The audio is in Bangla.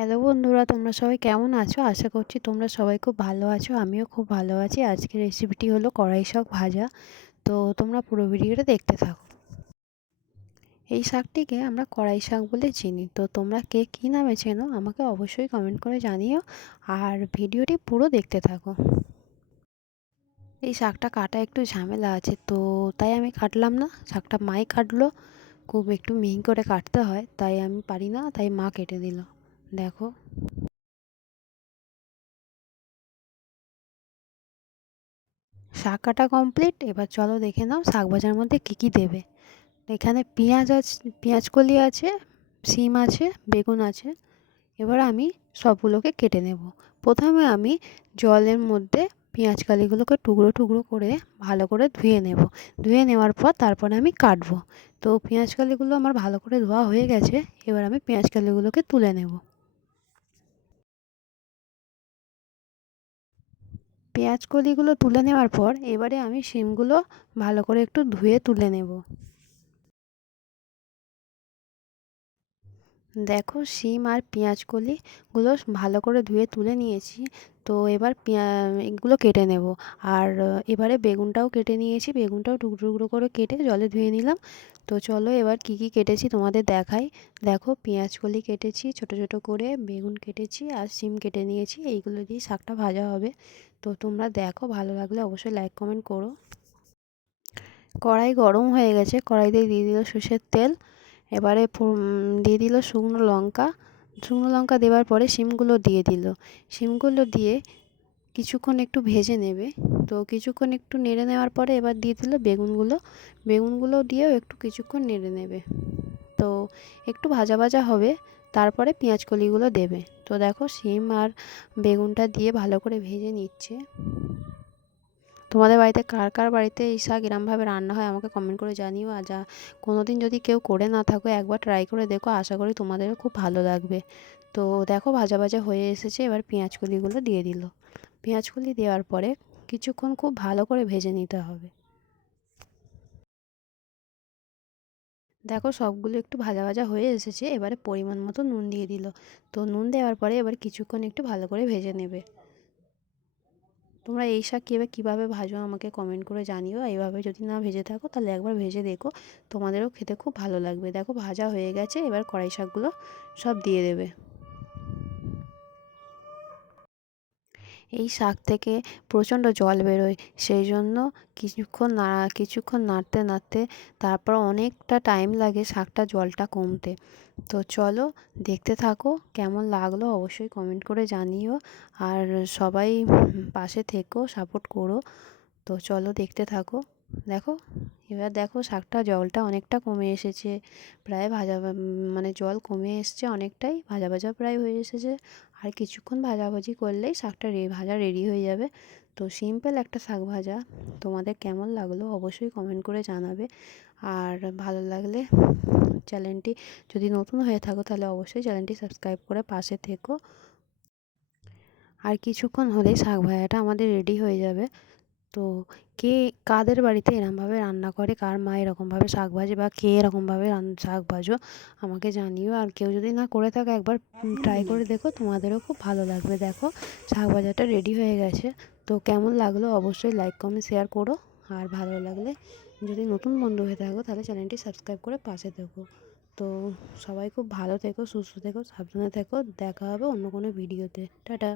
হ্যালো বন্ধুরা, তোমরা সবাই কেমন আছো? আশা করছি তোমরা সবাই খুব ভালো আছো, আমিও খুব ভালো আছি। আজকের রেসিপিটি হলো কড়াই শাক ভাজা। তো তোমরা পুরো ভিডিওটা দেখতে থাকো। এই শাকটিকে আমরা কড়াই শাক বলে চিনি। তো তোমরা কে কী নামে চেনো, আমাকে অবশ্যই কমেন্ট করে জানিও। আর ভিডিওটি পুরো দেখতে থাকো। এই শাকটা কাটা একটু ঝামেলা আছে, তো তাই আমি কাটলাম না। শাকটা মাই কাটলো, খুব একটু মিহি করে কাটতে হয়, তাই আমি পারি না, তাই মা কেটে দিল। দেখো। শাক কাটা কমপ্লিট এবার চলো দেখে নাও শাক ভাজার মধ্যে কী কী দেবে। এখানে পেঁয়াজ আছে, পেঁয়াজ কলি আছে সিম আছে, বেগুন আছে। এবার আমি সবগুলোকে কেটে নেব। প্রথমে আমি জলের মধ্যে পেঁয়াজ কালিগুলোকে টুকরো টুকরো করে ভালো করে ধুয়ে নেব। ধুয়ে নেওয়ার পর তারপরে আমি কাটবো। তো পেঁয়াজ কালিগুলো আমার ভালো করে ধোয়া হয়ে গেছে, এবার আমি পেঁয়াজ কালিগুলোকে তুলে নেব। পেঁয়াজ কলিগুলো তুলে নেওয়ার পর এবারে আমি শিমগুলো ভালো করে একটু ধুয়ে তুলে নেব। দেখো শিম আর পেঁয়াজ কলিগুলো ভালো করে ধুয়ে তুলে নিয়েছি। তো এবার এগুলো কেটে নেব। আর এবারে বেগুনটাও কেটে নিয়েছি। বেগুনটাও টুকরো টুকরো করে কেটে জলে ধুয়ে নিলাম। তো চলো এবার কি কি কেটেছি তোমাদের দেখাই। দেখো পেঁয়াজ কলি কেটেছি, ছোট ছোট করে বেগুন কেটেছি আর শিম কেটে নিয়েছি। এইগুলো দিয়ে শাকটা ভাজা হবে। তো তোমরা দেখো, ভালো লাগলে অবশ্যই লাইক কমেন্ট করো। কড়াই গরম হয়ে গেছে। কড়াইতে দিয়ে দিল সর্ষের তেল। এবারে দিয়ে দিল শুকনো লঙ্কা। শুকনো লঙ্কা দেওয়ার পরে শিমগুলো দিয়ে দিল। শিমগুলো দিয়ে কিছুক্ষণ একটু ভেজে নেবে। তো কিছুক্ষণ একটু নেড়ে নেওয়ার পরে এবার দিয়ে দিল বেগুনগুলো। বেগুনগুলো দিয়েও একটু কিছুক্ষণ নেড়ে নেবে। তো একটু ভাজা ভাজা হবে, তারপরে পেঁয়াজ কলিগুলো দেবে। তো দেখো শিম আর বেগুনটা দিয়ে ভালো করে ভেজে নিচ্ছে। তোমাদের বাড়িতে কার কার বাড়িতে এই শাক এরমভাবে রান্না হয় আমাকে কমেন্ট করে জানিও। আর যা কোনো দিন যদি কেউ করে না থাকো, একবার ট্রাই করে দেখো, আশা করি তোমাদেরও খুব ভালো লাগবে। তো দেখো ভাজা ভাজা হয়ে এসেছে, এবার পেঁয়াজ কলিগুলো দিয়ে দিল। পেঁয়াজ কলি দেওয়ার পরে কিছুক্ষণ খুব ভালো করে ভেজে নিতে হবে। দেখো সবগুলো একটু ভাজা ভাজা হয়ে এসেছে, এবারে পরিমাণ মতো নুন দিয়ে দিল। তো নুন দেওয়ার পরে এবার কিছুক্ষণ একটু ভালো করে ভেজে নেবে। তোমরা এই শাক কীভাবে কীভাবে ভাজো আমাকে কমেন্ট করে জানিও। এইভাবে যদি না ভেজে থাকো, তাহলে একবার ভেজে দেখো। তোমাদেরও খেতে খুব ভালো লাগবে। দেখো, ভাজা হয়ে গেছে, এবার কড়াই শাকগুলো সব দিয়ে দেবে। এই শাক থেকে প্রচণ্ড জল বেরোয়। সেই জন্য কিছুক্ষণ নাড়া, কিছুক্ষণ নাড়তে নাড়তে তারপর অনেকটা টাইম লাগে শাকটা জলটা কমতে। তো চলো দেখতে থাকো, কেমন লাগল অবশ্যই কমেন্ট করে জানিও। আর সবাই পাশে থেকো সাপোর্ট করো। তো চলো দেখতে থাকো। দেখো, এবার দেখো শাকটা জলটা অনেকটা কমে এসেছে। প্রায় ভাজা মানে জল কমে এসছে অনেকটাই, ভাজা ভাজা প্রায় হয়ে এসেছে। আর কিছুক্ষণ ভাজাভাজি করলেই শাকটা রে, ভাজা রেডি হয়ে যাবে। তো সিম্পল একটা শাক ভাজা। তোমাদের কেমন লাগল অবশ্যই কমেন্ট করে জানাবে। আর ভালো লাগলে চ্যানেলটি যদি নতুন হয়ে থাকো তাহলে অবশ্যই চ্যানেলটি সাবস্ক্রাইব করে পাশে থেকো। আর কিছুক্ষণ হলেই শাক ভাজাটা আমাদের রেডি হয়ে যাবে। তো কে, কাদের বাড়িতে এরমভাবে রান্না করে, কার মা এরকমভাবে শাক ভাজে বা কে এরকমভাবে শাক ভাজো আমাকে জানিও। আর কেউ যদি না করে থাকে, একবার ট্রাই করে দেখো, তোমাদেরও খুব ভালো লাগবে। দেখো শাক ভাজাটা রেডি হয়ে গেছে। তো কেমন লাগল অবশ্যই লাইক কমেন্ট শেয়ার করো। আর ভালো লাগলে যদি নতুন বন্ধু হয়ে থাকো, তাহলে চ্যানেলটি সাবস্ক্রাইব করে পাশে থেকো। তো সবাই খুব ভালো থেকো, সুস্থ থেকো, সাবধানে থেকো। দেখা হবে অন্য কোনো ভিডিওতে টাটা।